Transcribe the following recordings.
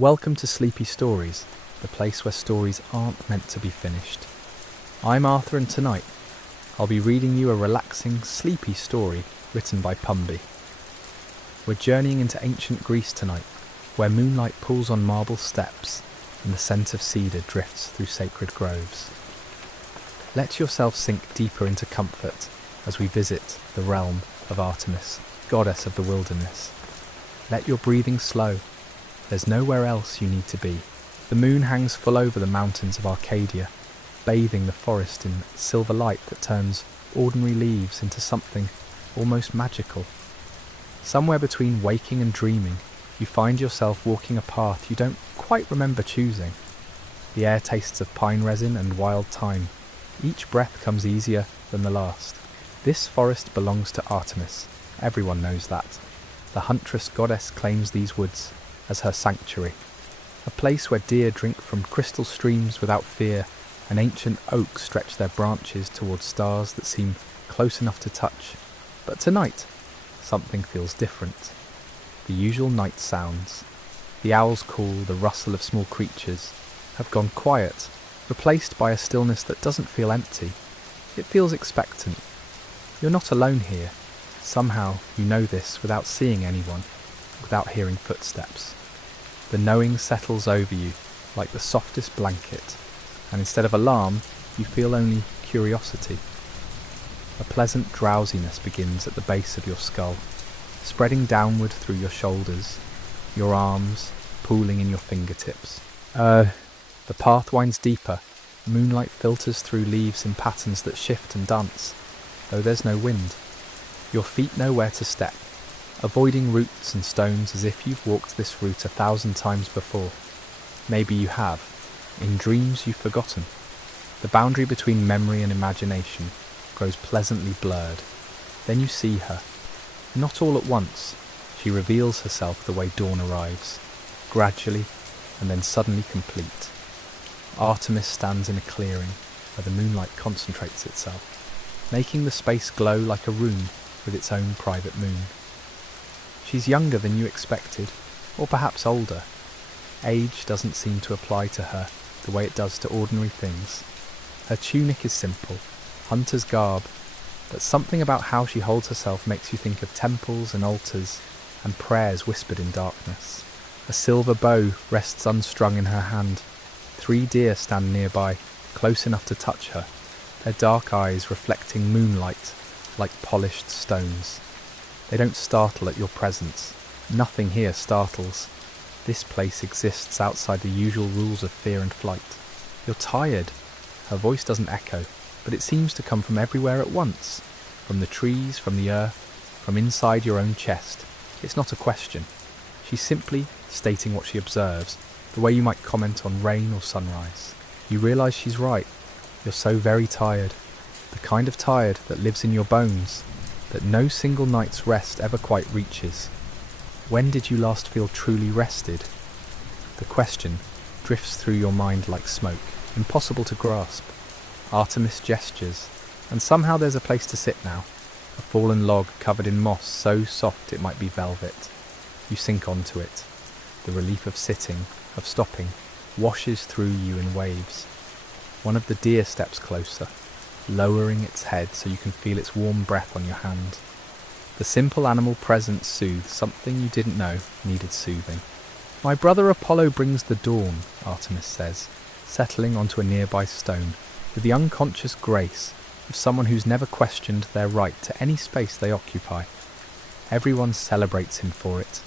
Welcome to Sleepy Stories, the place where stories aren't meant to be finished. I'm Arthur, and tonight I'll be reading you a relaxing, sleepy story written by Pumby. We're journeying into ancient Greece tonight, where moonlight pools on marble steps and the scent of cedar drifts through sacred groves. Let yourself sink deeper into comfort as we visit the realm of Artemis, goddess of the wilderness. Let your breathing slow. There's nowhere else you need to be. The moon hangs full over the mountains of Arcadia, bathing the forest in silver light that turns ordinary leaves into something almost magical. Somewhere between waking and dreaming, you find yourself walking a path you don't quite remember choosing. The air tastes of pine resin and wild thyme. Each breath comes easier than the last. This forest belongs to Artemis. Everyone knows that. The huntress goddess claims these woods as her sanctuary, a place where deer drink from crystal streams without fear, and ancient oaks stretch their branches towards stars that seem close enough to touch. But tonight, something feels different. The usual night sounds, the owl's call, the rustle of small creatures, have gone quiet, replaced by a stillness that doesn't feel empty. It feels expectant. You're not alone here. Somehow you know this without seeing anyone, without hearing footsteps. The knowing settles over you like the softest blanket, and instead of alarm, you feel only curiosity. A pleasant drowsiness begins at the base of your skull, spreading downward through your shoulders, your arms pooling in your fingertips. The path winds deeper. Moonlight filters through leaves in patterns that shift and dance, though there's no wind. Your feet know where to step, avoiding roots and stones as if you've walked this route 1,000 times before. Maybe you have. In dreams you've forgotten. The boundary between memory and imagination grows pleasantly blurred. Then you see her. Not all at once. She reveals herself the way dawn arrives, gradually and then suddenly complete. Artemis stands in a clearing where the moonlight concentrates itself, making the space glow like a room with its own private moon. She's younger than you expected, or perhaps older. Age doesn't seem to apply to her the way it does to ordinary things. Her tunic is simple, hunter's garb, but something about how she holds herself makes you think of temples and altars and prayers whispered in darkness. A silver bow rests unstrung in her hand. 3 deer stand nearby, close enough to touch her, their dark eyes reflecting moonlight like polished stones. They don't startle at your presence. Nothing here startles. This place exists outside the usual rules of fear and flight. You're tired. Her voice doesn't echo, but it seems to come from everywhere at once. From the trees, from the earth, from inside your own chest. It's not a question. She's simply stating what she observes, the way you might comment on rain or sunrise. You realise she's right. You're so very tired. The kind of tired that lives in your bones, that no single night's rest ever quite reaches. When did you last feel truly rested? The question drifts through your mind like smoke, impossible to grasp. Artemis gestures, and somehow there's a place to sit now, a fallen log covered in moss so soft it might be velvet. You sink onto it. The relief of sitting, of stopping, washes through you in waves. One of the deer steps closer, lowering its head so you can feel its warm breath on your hand. The simple animal presence soothes something you didn't know needed soothing. "My brother Apollo brings the dawn," Artemis says, settling onto a nearby stone with the unconscious grace of someone who's never questioned their right to any space they occupy. Everyone celebrates him for it.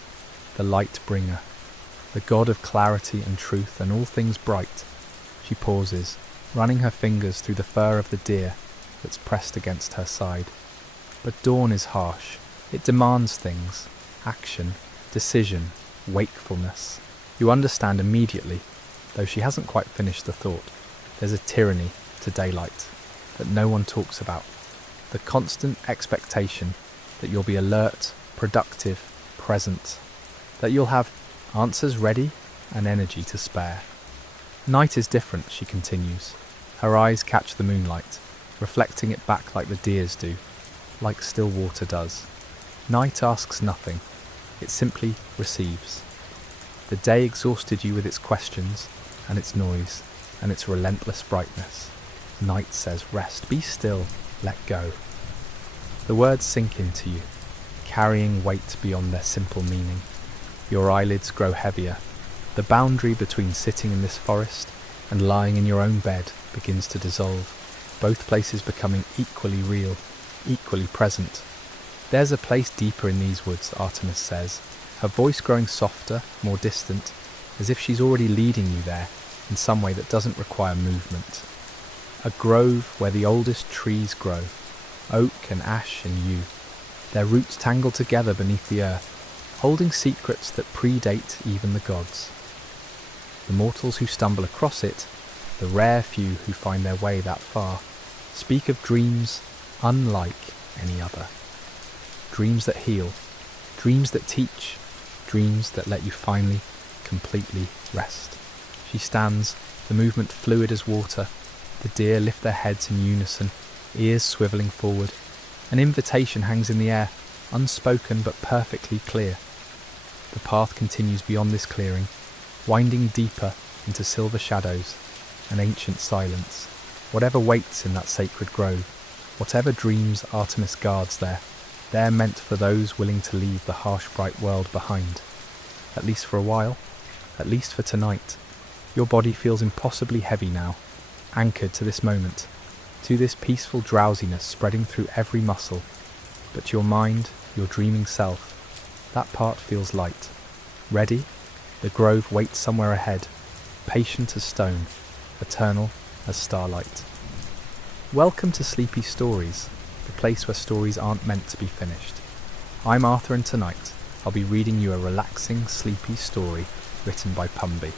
The light bringer, the god of clarity and truth and all things bright. She pauses, running her fingers through the fur of the deer that's pressed against her side. But dawn is harsh. It demands things: action, decision, wakefulness. You understand immediately, though she hasn't quite finished the thought. There's a tyranny to daylight that no one talks about. The constant expectation that you'll be alert, productive, present, that you'll have answers ready and energy to spare. Night is different, she continues. Her eyes catch the moonlight, reflecting it back like the deer's do, like still water does. Night asks nothing. It simply receives. The day exhausted you with its questions, and its noise, and its relentless brightness. Night says, rest, be still, let go. The words sink into you, carrying weight beyond their simple meaning. Your eyelids grow heavier. The boundary between sitting in this forest and lying in your own bed begins to dissolve, both places becoming equally real, equally present. There's a place deeper in these woods, Artemis says, her voice growing softer, more distant, as if she's already leading you there in some way that doesn't require movement. A grove where the oldest trees grow, oak and ash and yew, their roots tangled together beneath the earth, holding secrets that predate even the gods. The mortals who stumble across it, the rare few who find their way that far, speak of dreams unlike any other. Dreams that heal, dreams that teach, dreams that let you finally, completely rest. She stands, the movement fluid as water. The deer lift their heads in unison, ears swivelling forward. An invitation hangs in the air, unspoken but perfectly clear. The path continues beyond this clearing, winding deeper into silver shadows, an ancient silence. Whatever waits in that sacred grove, whatever dreams Artemis guards there, they're meant for those willing to leave the harsh bright world behind. At least for a while, at least for tonight. Your body feels impossibly heavy now, anchored to this moment, to this peaceful drowsiness spreading through every muscle. But your mind, your dreaming self, that part feels light. Ready? The grove waits somewhere ahead, patient as stone, eternal as starlight. Welcome to Sleepy Stories, the place where stories aren't meant to be finished. I'm Arthur, and tonight I'll be reading you a relaxing, sleepy story written by Pumby.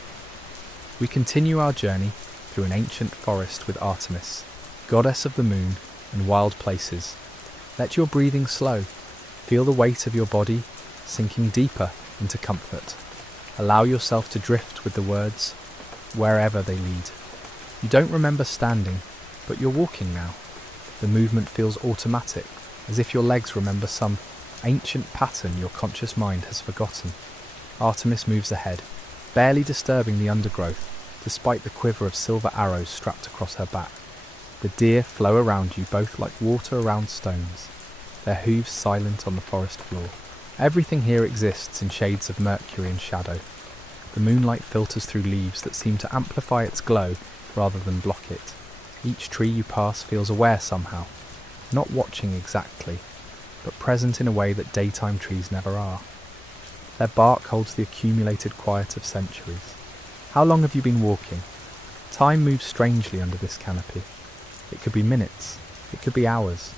We continue our journey through an ancient forest with Artemis, goddess of the moon and wild places. Let your breathing slow. Feel the weight of your body sinking deeper into comfort. Allow yourself to drift with the words, wherever they lead. You don't remember standing, but you're walking now. The movement feels automatic, as if your legs remember some ancient pattern your conscious mind has forgotten. Artemis moves ahead, barely disturbing the undergrowth, despite the quiver of silver arrows strapped across her back. The deer flow around you, both like water around stones, their hooves silent on the forest floor. Everything here exists in shades of mercury and shadow. The moonlight filters through leaves that seem to amplify its glow rather than block it. Each tree you pass feels aware somehow, not watching exactly, but present in a way that daytime trees never are. Their bark holds the accumulated quiet of centuries. How long have you been walking? Time moves strangely under this canopy. It could be minutes, it could be hours.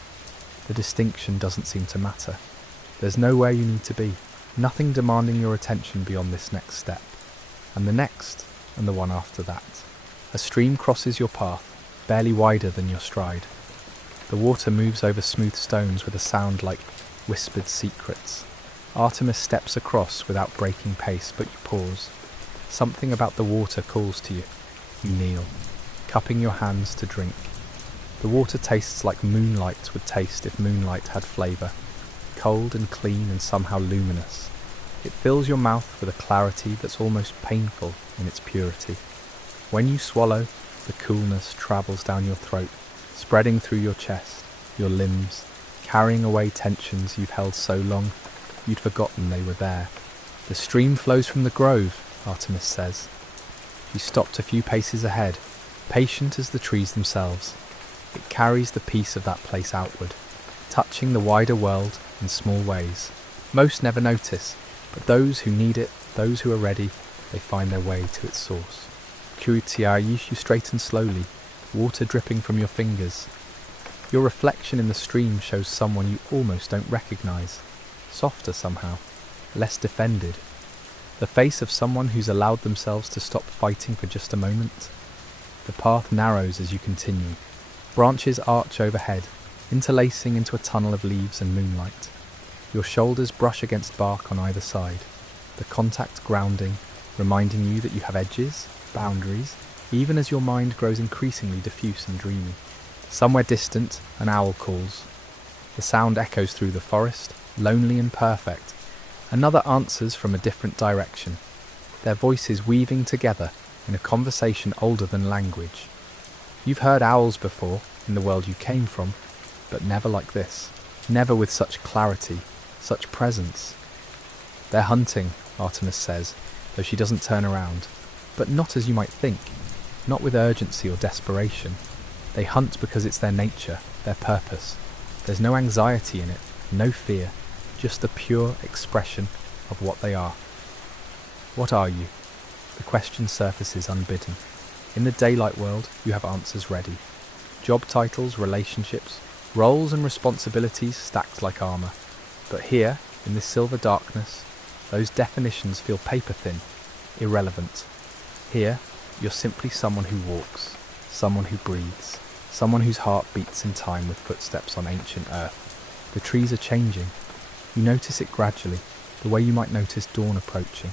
The distinction doesn't seem to matter. There's nowhere you need to be, nothing demanding your attention beyond this next step, and the next, and the one after that. A stream crosses your path, barely wider than your stride. The water moves over smooth stones with a sound like whispered secrets. Artemis steps across without breaking pace, but you pause. Something about the water calls to you. You kneel, cupping your hands to drink. The water tastes like moonlight would taste if moonlight had flavour, cold and clean and somehow luminous. It fills your mouth with a clarity that's almost painful in its purity. When you swallow, the coolness travels down your throat, spreading through your chest, your limbs, carrying away tensions you've held so long you'd forgotten they were there. The stream flows from the grove, Artemis says. She stopped a few paces ahead, patient as the trees themselves. It carries the peace of that place outward, touching the wider world in small ways. Most never notice, but those who need it, those who are ready, they find their way to its source. You straighten slowly, water dripping from your fingers. Your reflection in the stream shows someone you almost don't recognise. Softer somehow, less defended. The face of someone who's allowed themselves to stop fighting for just a moment. The path narrows as you continue. Branches arch overhead, interlacing into a tunnel of leaves and moonlight. Your shoulders brush against bark on either side, the contact grounding, reminding you that you have edges, boundaries, even as your mind grows increasingly diffuse and dreamy. Somewhere distant, an owl calls. The sound echoes through the forest, lonely and perfect. Another answers from a different direction. their voices weaving together in a conversation older than language. You've heard owls before in the world you came from, but never like this. Never with such clarity, such presence. They're hunting, Artemis says, though she doesn't turn around. But not as you might think, not with urgency or desperation. They hunt because it's their nature, their purpose. There's no anxiety in it, no fear, just the pure expression of what they are. What are you? The question surfaces unbidden. In the daylight world, you have answers ready. Job titles, relationships, roles and responsibilities stacked like armour. But here, in this silver darkness, those definitions feel paper-thin, irrelevant. Here, you're simply someone who walks, someone who breathes, someone whose heart beats in time with footsteps on ancient earth. The trees are changing. You notice it gradually, the way you might notice dawn approaching.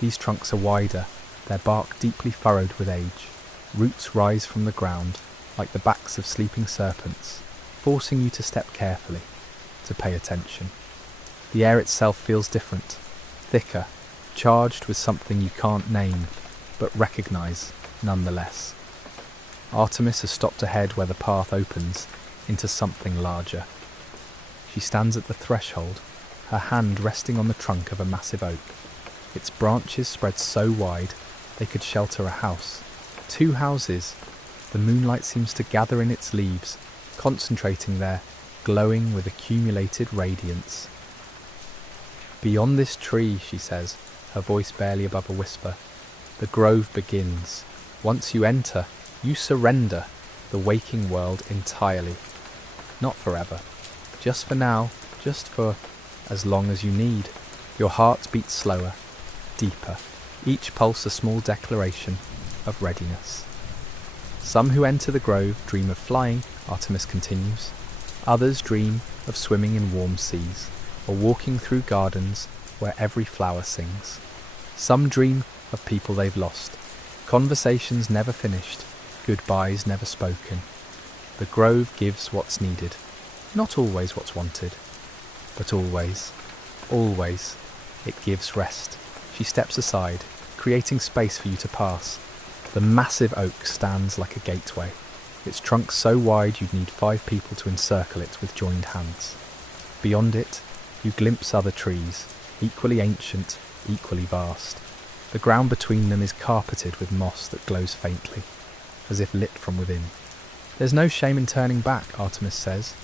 These trunks are wider, their bark deeply furrowed with age. Roots rise from the ground, like the backs of sleeping serpents, forcing you to step carefully, to pay attention. The air itself feels different, thicker, charged with something you can't name, but recognise nonetheless. Artemis has stopped ahead where the path opens into something larger. She stands at the threshold, her hand resting on the trunk of a massive oak. Its branches spread so wide they could shelter a house. 2 houses. The moonlight seems to gather in its leaves, concentrating there, glowing with accumulated radiance. Beyond this tree, she says, her voice barely above a whisper, the grove begins. Once you enter, you surrender the waking world entirely. Not forever. Just for now, just for as long as you need. Your heart beats slower, deeper, each pulse a small declaration of readiness. Some who enter the grove dream of flying, Artemis continues. Others dream of swimming in warm seas, or walking through gardens where every flower sings. Some dream of people they've lost, conversations never finished, goodbyes never spoken. The grove gives what's needed, not always what's wanted, but always, always, it gives rest. She steps aside, creating space for you to pass. The massive oak stands like a gateway, its trunk so wide you'd need 5 people to encircle it with joined hands. Beyond it, you glimpse other trees, equally ancient, equally vast. The ground between them is carpeted with moss that glows faintly, as if lit from within. There's no shame in turning back, Artemis says.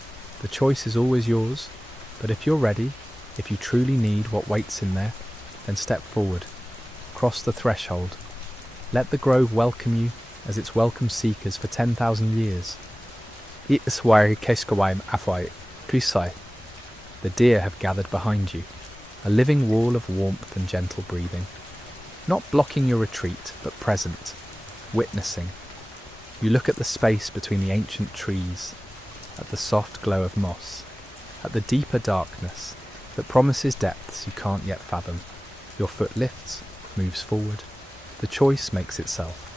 The choice is always yours, but if you're ready, if you truly need what waits in there, then step forward, cross the threshold. Let the grove welcome you as its welcome seekers for 10,000 years. The deer have gathered behind you, a living wall of warmth and gentle breathing. Not blocking your retreat, but present, witnessing. You look at the space between the ancient trees, at the soft glow of moss, at the deeper darkness that promises depths you can't yet fathom. Your foot lifts, moves forward. The choice makes itself.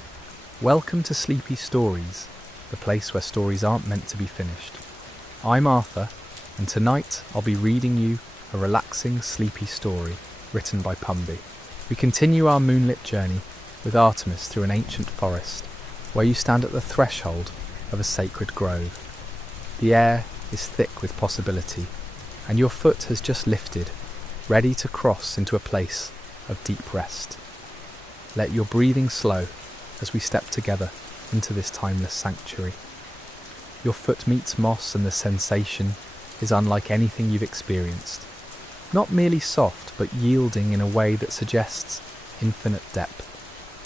Welcome to Sleepy Stories, the place where stories aren't meant to be finished. I'm Arthur, and tonight I'll be reading you a relaxing, sleepy story written by Pumby. We continue our moonlit journey with Artemis through an ancient forest, where you stand at the threshold of a sacred grove. The air is thick with possibility, and your foot has just lifted, ready to cross into a place of deep rest. Let your breathing slow as we step together into this timeless sanctuary. Your foot meets moss and the sensation is unlike anything you've experienced. Not merely soft, but yielding in a way that suggests infinite depth.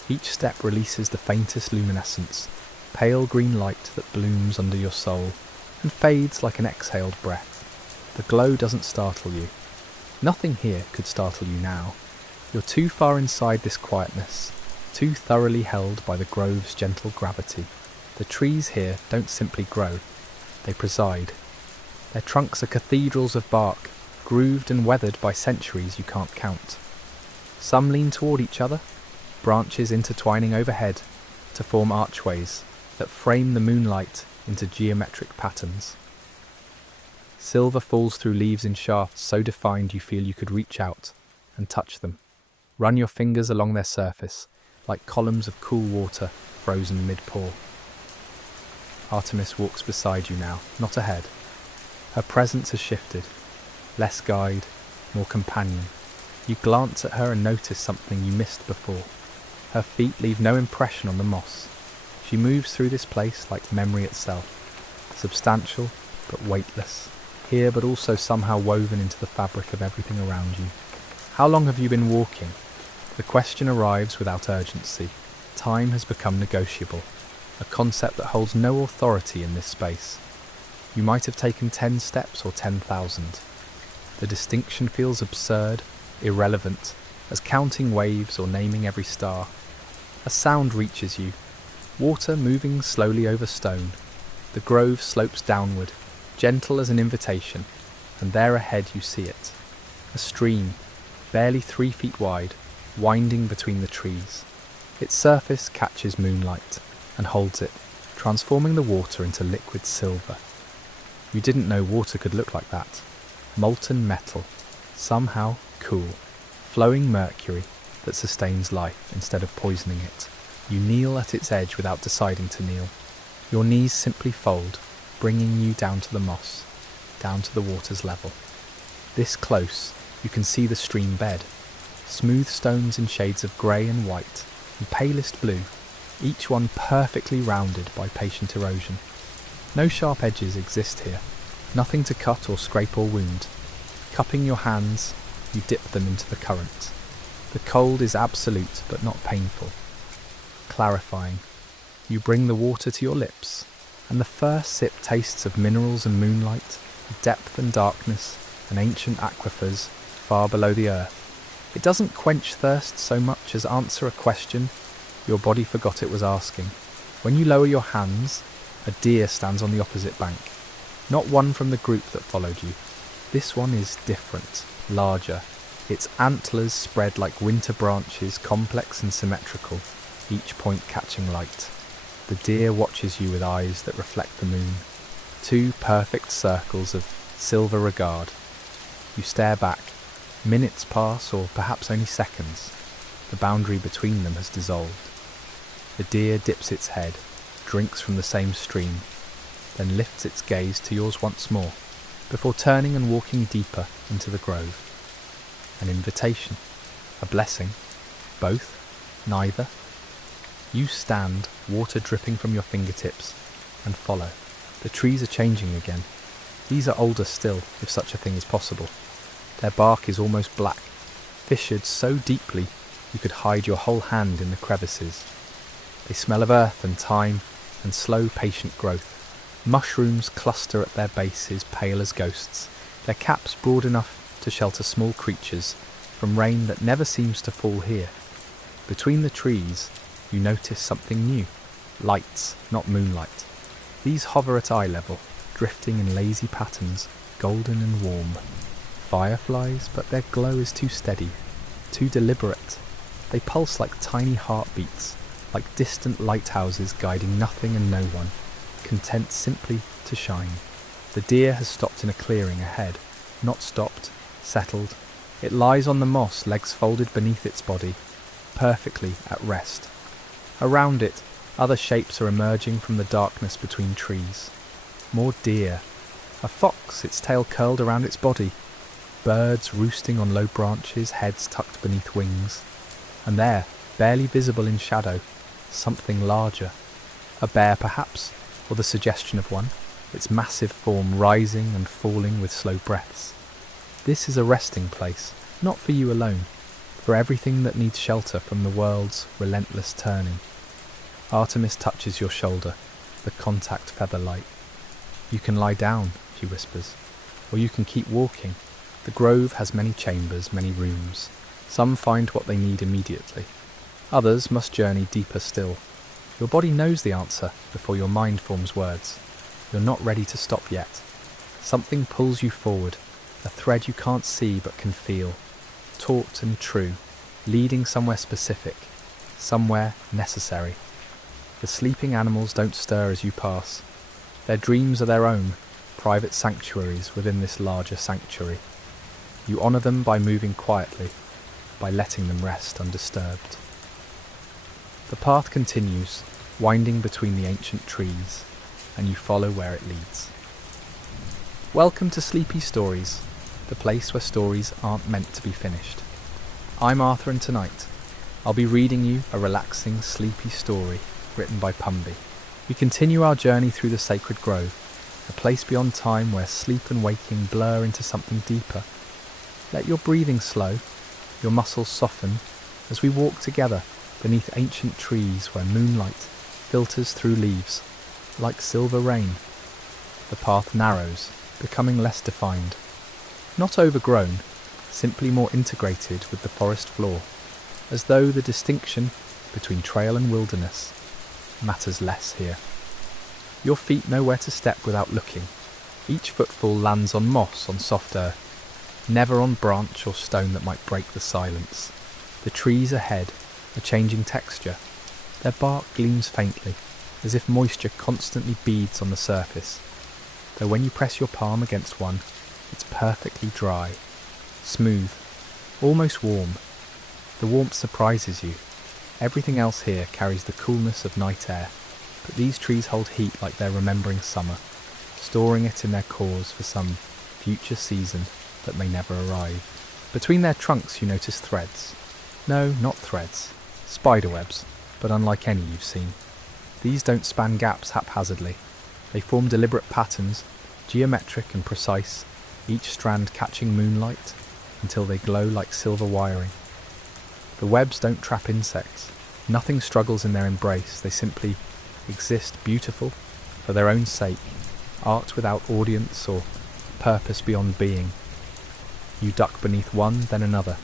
Each step releases the faintest luminescence, pale green light that blooms under your sole and fades like an exhaled breath. The glow doesn't startle you. Nothing here could startle you now. You're too far inside this quietness, too thoroughly held by the grove's gentle gravity. The trees here don't simply grow, they preside. Their trunks are cathedrals of bark, grooved and weathered by centuries you can't count. Some lean toward each other, branches intertwining overhead to form archways that frame the moonlight into geometric patterns. Silver falls through leaves in shafts so defined you feel you could reach out and touch them. Run your fingers along their surface, like columns of cool water frozen mid-pour. Artemis walks beside you now, not ahead. Her presence has shifted. Less guide, more companion. You glance at her and notice something you missed before. Her feet leave no impression on the moss. She moves through this place like memory itself, substantial but weightless, here but also somehow woven into the fabric of everything around you. How long have you been walking? The question arrives without urgency. Time has become negotiable, a concept that holds no authority in this space. You might have taken 10 steps or 10,000. The distinction feels absurd, irrelevant, as counting waves or naming every star. A sound reaches you, water moving slowly over stone. The grove slopes downward, gentle as an invitation, and there ahead you see it. A stream, barely 3 feet wide, winding between the trees. Its surface catches moonlight and holds it, transforming the water into liquid silver. You didn't know water could look like that. Molten metal, somehow cool, flowing mercury that sustains life instead of poisoning it. You kneel at its edge without deciding to kneel. Your knees simply fold, bringing you down to the moss, down to the water's level. This close, you can see the stream bed. Smooth stones in shades of grey and white, and palest blue, each one perfectly rounded by patient erosion. No sharp edges exist here, nothing to cut or scrape or wound. Cupping your hands, you dip them into the current. The cold is absolute but not painful. Clarifying, you bring the water to your lips, and the first sip tastes of minerals and moonlight, depth and darkness, and ancient aquifers far below the earth. It doesn't quench thirst so much as answer a question your body forgot it was asking. When you lower your hands, a deer stands on the opposite bank. Not one from the group that followed you. This one is different, larger. Its antlers spread like winter branches, complex and symmetrical, each point catching light. The deer watches you with eyes that reflect the moon. 2 perfect circles of silver regard. You stare back. Minutes pass, or perhaps only seconds. The boundary between them has dissolved. The deer dips its head, drinks from the same stream, then lifts its gaze to yours once more, before turning and walking deeper into the grove. An invitation, a blessing, both, neither. You stand, water dripping from your fingertips, and follow. The trees are changing again. These are older still, if such a thing is possible. Their bark is almost black, fissured so deeply you could hide your whole hand in the crevices. They smell of earth and time and slow, patient growth. Mushrooms cluster at their bases, pale as ghosts, their caps broad enough to shelter small creatures from rain that never seems to fall here. Between the trees, you notice something new. Lights, not moonlight. These hover at eye level, drifting in lazy patterns, golden and warm. Fireflies, but their glow is too steady, too deliberate. They pulse like tiny heartbeats, like distant lighthouses guiding nothing and no one, content simply to shine. The deer has stopped in a clearing ahead, not stopped, settled. It lies on the moss, legs folded beneath its body, perfectly at rest. Around it, other shapes are emerging from the darkness between trees. More deer. A fox, its tail curled around its body. Birds roosting on low branches, heads tucked beneath wings. And there, barely visible in shadow, something larger. A bear perhaps, or the suggestion of one, its massive form rising and falling with slow breaths. This is a resting place, not for you alone, for everything that needs shelter from the world's relentless turning. Artemis touches your shoulder, the contact feather light. You can lie down, she whispers, or you can keep walking. The grove has many chambers, many rooms. Some find what they need immediately. Others must journey deeper still. Your body knows the answer before your mind forms words. You're not ready to stop yet. Something pulls you forward, a thread you can't see but can feel. Taut and true, leading somewhere specific, somewhere necessary. The sleeping animals don't stir as you pass. Their dreams are their own, private sanctuaries within this larger sanctuary. You honour them by moving quietly. by letting them rest undisturbed. The path continues, winding between the ancient trees, and you follow where it leads. Welcome to Sleepy Stories, the place where stories aren't meant to be finished. I'm Arthur, and tonight I'll be reading you a relaxing, sleepy story written by Pumby. We continue our journey through the sacred grove, a place beyond time where sleep and waking blur into something deeper. Let your breathing slow, your muscles soften, as we walk together beneath ancient trees where moonlight filters through leaves like silver rain. The path narrows, becoming less defined. Not overgrown, simply more integrated with the forest floor, as though the distinction between trail and wilderness matters less here. Your feet know where to step without looking. Each footfall lands on moss, on soft earth, never on branch or stone that might break the silence. The trees ahead are changing texture. Their bark gleams faintly, as if moisture constantly beads on the surface, though when you press your palm against one, it's perfectly dry, smooth, almost warm. The warmth surprises you. Everything else here carries the coolness of night air, but these trees hold heat like they're remembering summer, storing it in their cores for some future season that may never arrive. Between their trunks you notice threads. No, not threads. Spiderwebs, but unlike any you've seen. These don't span gaps haphazardly. They form deliberate patterns, geometric and precise, each strand catching moonlight until they glow like silver wiring. The webs don't trap insects. Nothing struggles in their embrace. They simply exist, beautiful for their own sake, art without audience or purpose beyond being. You duck beneath one, then another,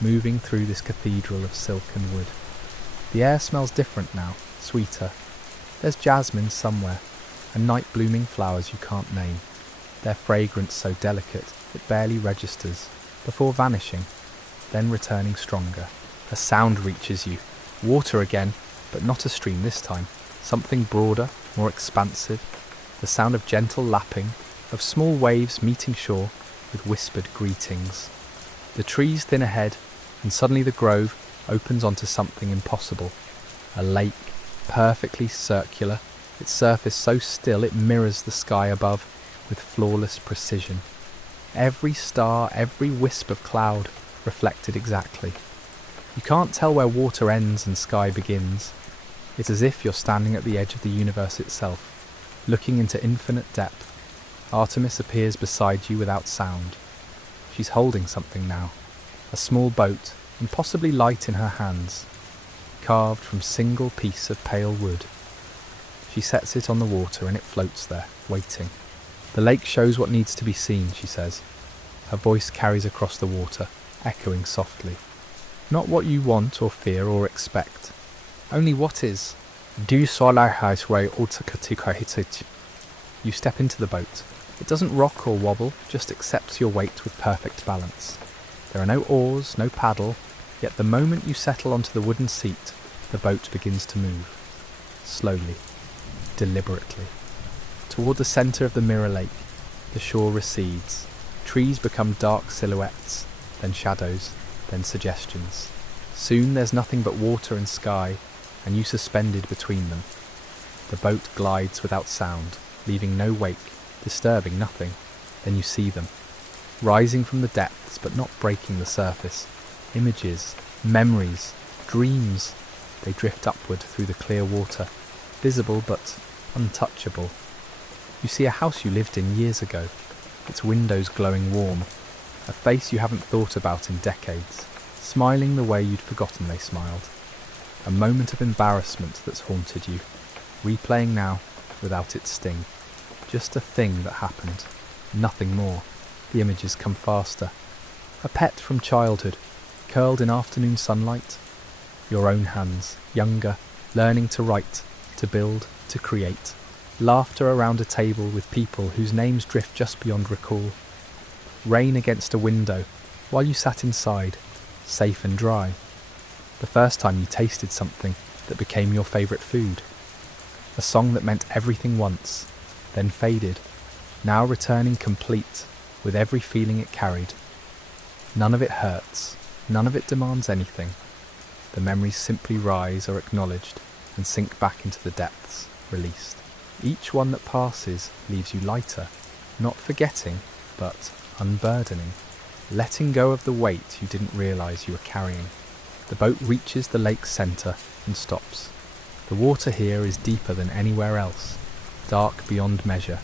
moving through this cathedral of silk and wood. The air smells different now, sweeter. There's jasmine somewhere, and night-blooming flowers you can't name, their fragrance so delicate it barely registers, before vanishing, then returning stronger. A sound reaches you. Water again, but not a stream this time. Something broader, more expansive. The sound of gentle lapping, of small waves meeting shore with whispered greetings. The trees thin ahead, and suddenly the grove opens onto something impossible. A lake, perfectly circular, its surface so still it mirrors the sky above with flawless precision. Every star, every wisp of cloud reflected exactly. You can't tell where water ends and sky begins. It's as if you're standing at the edge of the universe itself, looking into infinite depth. Artemis appears beside you without sound. She's holding something now, a small boat, impossibly light in her hands, carved from single piece of pale wood. She sets it on the water and it floats there, waiting. The lake shows what needs to be seen, she says. Her voice carries across the water, echoing softly. Not what you want or fear or expect, only what is. You step into the boat. It doesn't rock or wobble, just accepts your weight with perfect balance. There are no oars, no paddle, yet the moment you settle onto the wooden seat, the boat begins to move. Slowly, deliberately. Toward the centre of the mirror lake, the shore recedes. Trees become dark silhouettes, then shadows, then suggestions. Soon there's nothing but water and sky, and you suspended between them. The boat glides without sound, leaving no wake, disturbing nothing. Then you see them, rising from the depths but not breaking the surface. Images, memories, dreams. They drift upward through the clear water, visible but untouchable. You see a house you lived in years ago, its windows glowing warm, a face you haven't thought about in decades, smiling the way you'd forgotten they smiled. A moment of embarrassment that's haunted you, replaying now without its sting. Just a thing that happened, nothing more. The images come faster. A pet from childhood, curled in afternoon sunlight. Your own hands, younger, learning to write, to build, to create. Laughter around a table with people whose names drift just beyond recall. Rain against a window, while you sat inside, safe and dry. The first time you tasted something that became your favourite food. A song that meant everything once, then faded, now returning complete with every feeling it carried. None of it hurts, None of it demands anything. The memories simply rise or acknowledged and sink back into the depths, released. Each one that passes leaves you lighter, not forgetting, but unburdening, letting go of the weight you didn't realise you were carrying. The boat reaches the lake's centre and stops. The water here is deeper than anywhere else, dark beyond measure.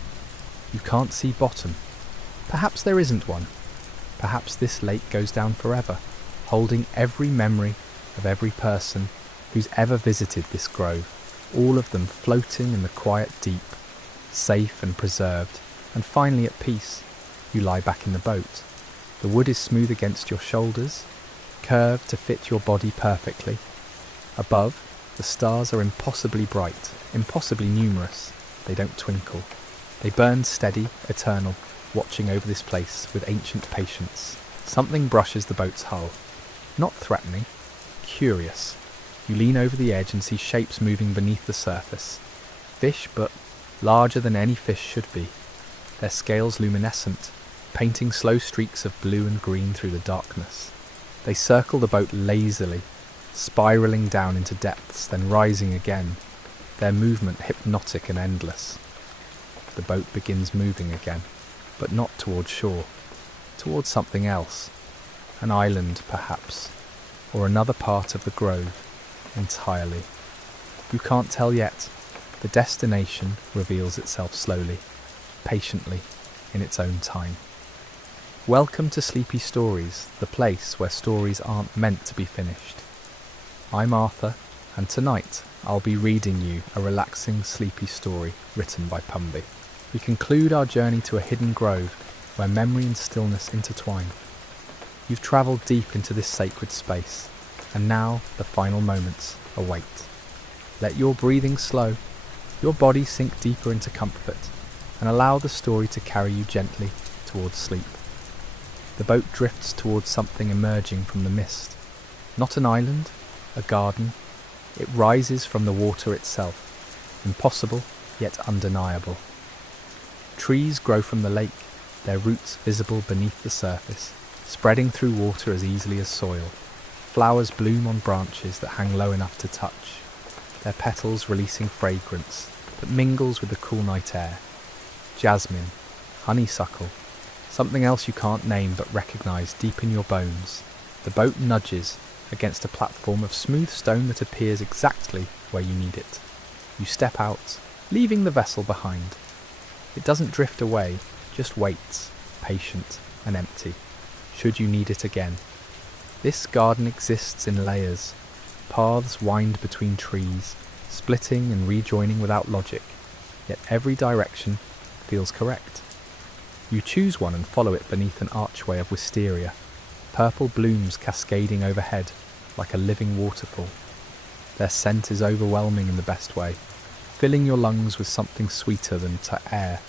You can't see bottom. Perhaps there isn't one. Perhaps this lake goes down forever, holding every memory of every person who's ever visited this grove, all of them floating in the quiet deep, safe and preserved, and finally at peace. You lie back in the boat. The wood is smooth against your shoulders, curved to fit your body perfectly. Above, the stars are impossibly bright, impossibly numerous. They don't twinkle. They burn steady, eternal, watching over this place with ancient patience. Something brushes the boat's hull. Not threatening, curious. You lean over the edge and see shapes moving beneath the surface. Fish, but larger than any fish should be. Their scales luminescent, painting slow streaks of blue and green through the darkness. They circle the boat lazily, spiralling down into depths, then rising again, their movement hypnotic and endless. The boat begins moving again, but not towards shore, towards something else. An island, perhaps, or another part of the grove, entirely. You can't tell yet. The destination reveals itself slowly, patiently, in its own time. Welcome to Sleepy Stories, the place where stories aren't meant to be finished. I'm Arthur, and tonight I'll be reading you a relaxing, sleepy story written by Pumby. We conclude our journey to a hidden grove where memory and stillness intertwine. You've travelled deep into this sacred space, and now the final moments await. Let your breathing slow, your body sink deeper into comfort, and allow the story to carry you gently towards sleep. The boat drifts towards something emerging from the mist. Not an island, a garden. It rises from the water itself, impossible yet undeniable. Trees grow from the lake, their roots visible beneath the surface, spreading through water as easily as soil. Flowers bloom on branches that hang low enough to touch, their petals releasing fragrance that mingles with the cool night air. Jasmine, honeysuckle, something else you can't name but recognise deep in your bones. The boat nudges against a platform of smooth stone that appears exactly where you need it. You step out, leaving the vessel behind. It doesn't drift away, just waits, patient and empty, should you need it again. This garden exists in layers. Paths wind between trees, splitting and rejoining without logic, yet every direction feels correct. You choose one and follow it beneath an archway of wisteria, purple blooms cascading overhead like a living waterfall. Their scent is overwhelming in the best way, filling your lungs with something sweeter than air.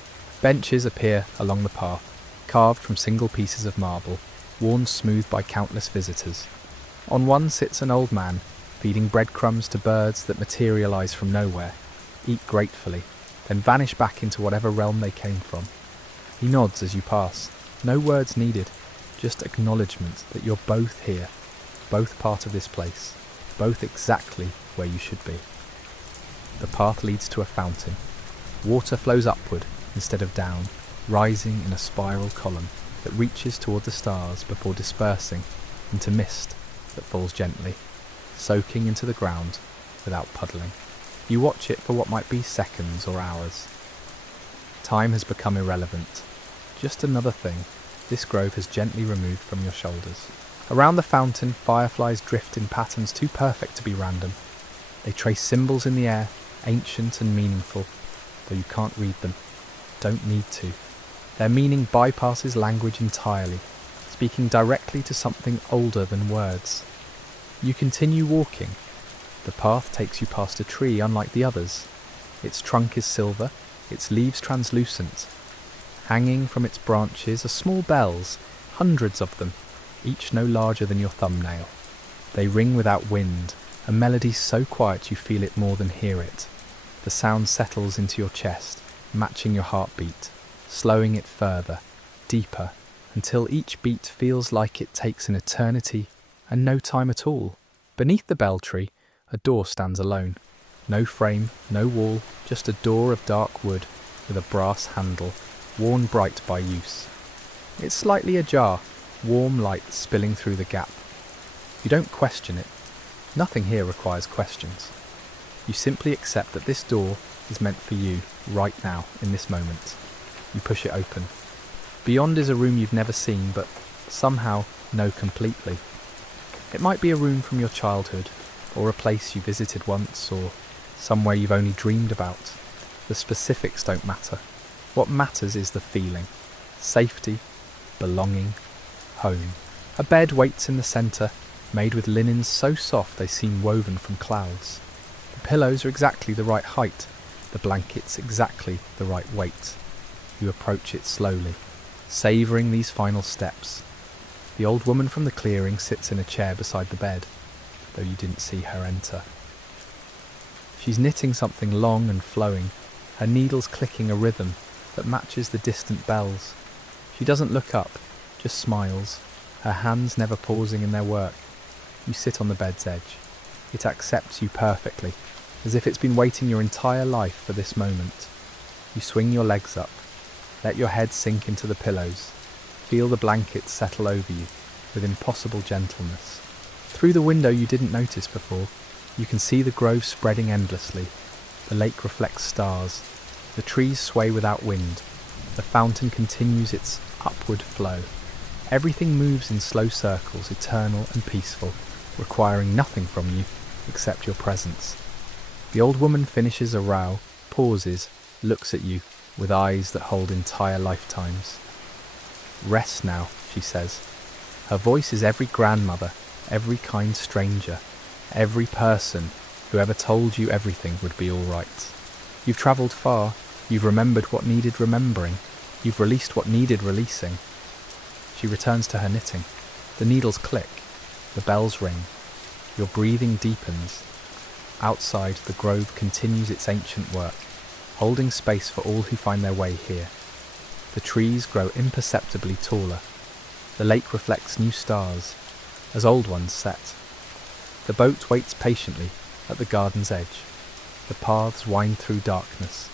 Benches appear along the path, carved from single pieces of marble, worn smooth by countless visitors. On one sits an old man, feeding breadcrumbs to birds that materialise from nowhere, eat gratefully, then vanish back into whatever realm they came from. He nods as you pass, no words needed, just acknowledgement that you're both here, both part of this place, both exactly where you should be. The path leads to a fountain. Water flows upward instead of down, rising in a spiral column that reaches toward the stars before dispersing into mist that falls gently, soaking into the ground without puddling. You watch it for what might be seconds or hours. Time has become irrelevant. Just another thing this grove has gently removed from your shoulders. Around the fountain, fireflies drift in patterns too perfect to be random. They trace symbols in the air, ancient and meaningful, though you can't read them. Don't need to. Their meaning bypasses language entirely, speaking directly to something older than words. You continue walking. The path takes you past a tree unlike the others. Its trunk is silver, its leaves translucent. Hanging from its branches are small bells, hundreds of them, each no larger than your thumbnail. They ring without wind, a melody so quiet you feel it more than hear it. The sound settles into your chest, matching your heartbeat, slowing it further, deeper, until each beat feels like it takes an eternity and no time at all. Beneath the bell tree, a door stands alone. No frame, no wall, just a door of dark wood with a brass handle, worn bright by use. It's slightly ajar, warm light spilling through the gap. You don't question it. Nothing here requires questions. You simply accept that this door is meant for you right now, in this moment. You push it open. Beyond is a room you've never seen, but somehow know completely. It might be a room from your childhood, or a place you visited once, or somewhere you've only dreamed about. The specifics don't matter. What matters is the feeling. Safety, belonging, home. A bed waits in the centre, made with linens so soft they seem woven from clouds. The pillows are exactly the right height, the blankets exactly the right weight. You approach it slowly, savouring these final steps. The old woman from the clearing sits in a chair beside the bed, though you didn't see her enter. She's knitting something long and flowing, her needles clicking a rhythm that matches the distant bells. She doesn't look up, just smiles, her hands never pausing in their work. You sit on the bed's edge. It accepts you perfectly, as if it's been waiting your entire life for this moment. You swing your legs up, let your head sink into the pillows, feel the blankets settle over you with impossible gentleness. Through the window you didn't notice before, you can see the grove spreading endlessly. The lake reflects stars. The trees sway without wind. The fountain continues its upward flow. Everything moves in slow circles, eternal and peaceful, requiring nothing from you except your presence. The old woman finishes a row, pauses, looks at you with eyes that hold entire lifetimes. Rest now, she says. Her voice is every grandmother, every kind stranger, every person who ever told you everything would be all right. You've travelled far, you've remembered what needed remembering, you've released what needed releasing. She returns to her knitting. The needles click, the bells ring, your breathing deepens. Outside, the grove continues its ancient work, holding space for all who find their way here. The trees grow imperceptibly taller. The lake reflects new stars, as old ones set. The boat waits patiently at the garden's edge. The paths wind through darkness,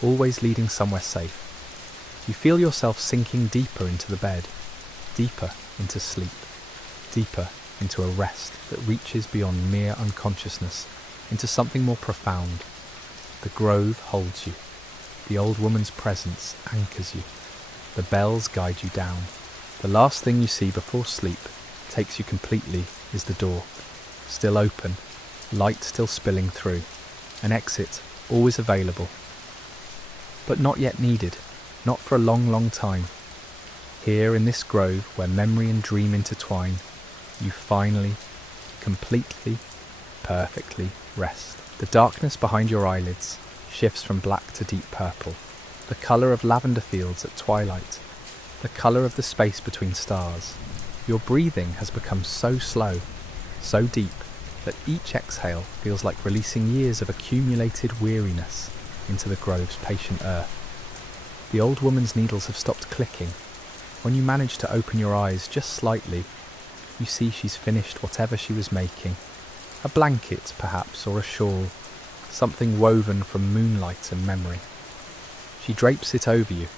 always leading somewhere safe. You feel yourself sinking deeper into the bed, deeper into sleep, deeper into a rest that reaches beyond mere unconsciousness, into something more profound. The grove holds you. The old woman's presence anchors you. The bells guide you down. The last thing you see before sleep takes you completely is the door, still open, light still spilling through, an exit always available, but not yet needed, not for a long, long time. Here in this grove where memory and dream intertwine, you finally, completely, perfectly rest. The darkness behind your eyelids shifts from black to deep purple, the colour of lavender fields at twilight, the colour of the space between stars. Your breathing has become so slow, so deep, that each exhale feels like releasing years of accumulated weariness into the grove's patient earth. The old woman's needles have stopped clicking. When you manage to open your eyes just slightly, you see she's finished whatever she was making. A blanket, perhaps, or a shawl, something woven from moonlight and memory. She drapes it over you,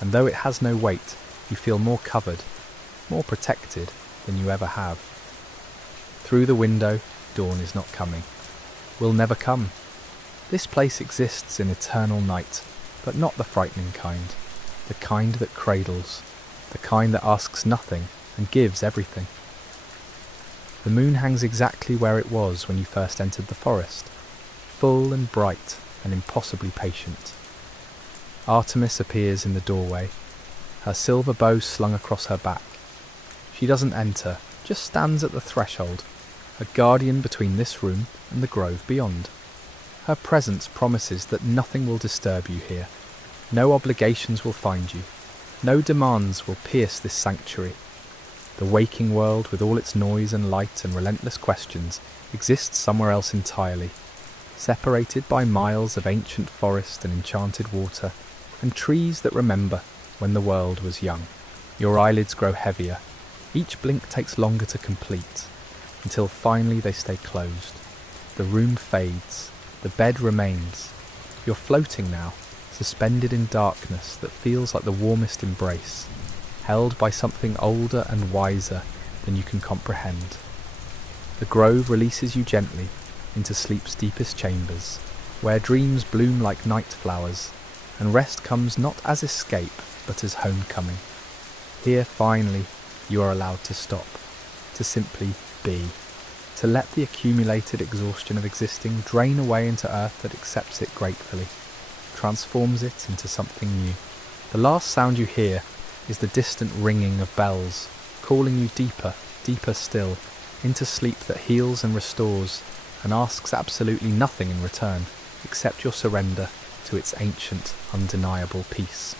and though it has no weight, you feel more covered, more protected than you ever have. Through the window, dawn is not coming. Will never come. This place exists in eternal night, but not the frightening kind. The kind that cradles, the kind that asks nothing and gives everything. The moon hangs exactly where it was when you first entered the forest, full and bright and impossibly patient. Artemis appears in the doorway, her silver bow slung across her back. She doesn't enter, just stands at the threshold, a guardian between this room and the grove beyond. Her presence promises that nothing will disturb you here. No obligations will find you. No demands will pierce this sanctuary. The waking world, with all its noise and light and relentless questions, exists somewhere else entirely, separated by miles of ancient forest and enchanted water, and trees that remember when the world was young. Your eyelids grow heavier. Each blink takes longer to complete. until finally they stay closed. The room fades, the bed remains. You're floating now, suspended in darkness that feels like the warmest embrace, held by something older and wiser than you can comprehend. The grove releases you gently into sleep's deepest chambers, where dreams bloom like night flowers, and rest comes not as escape, but as homecoming. Here, finally, you are allowed to stop, to simply be, to let the accumulated exhaustion of existing drain away into earth that accepts it gratefully, transforms it into something new. The last sound you hear is the distant ringing of bells, calling you deeper, deeper still, into sleep that heals and restores, and asks absolutely nothing in return, except your surrender to its ancient, undeniable peace.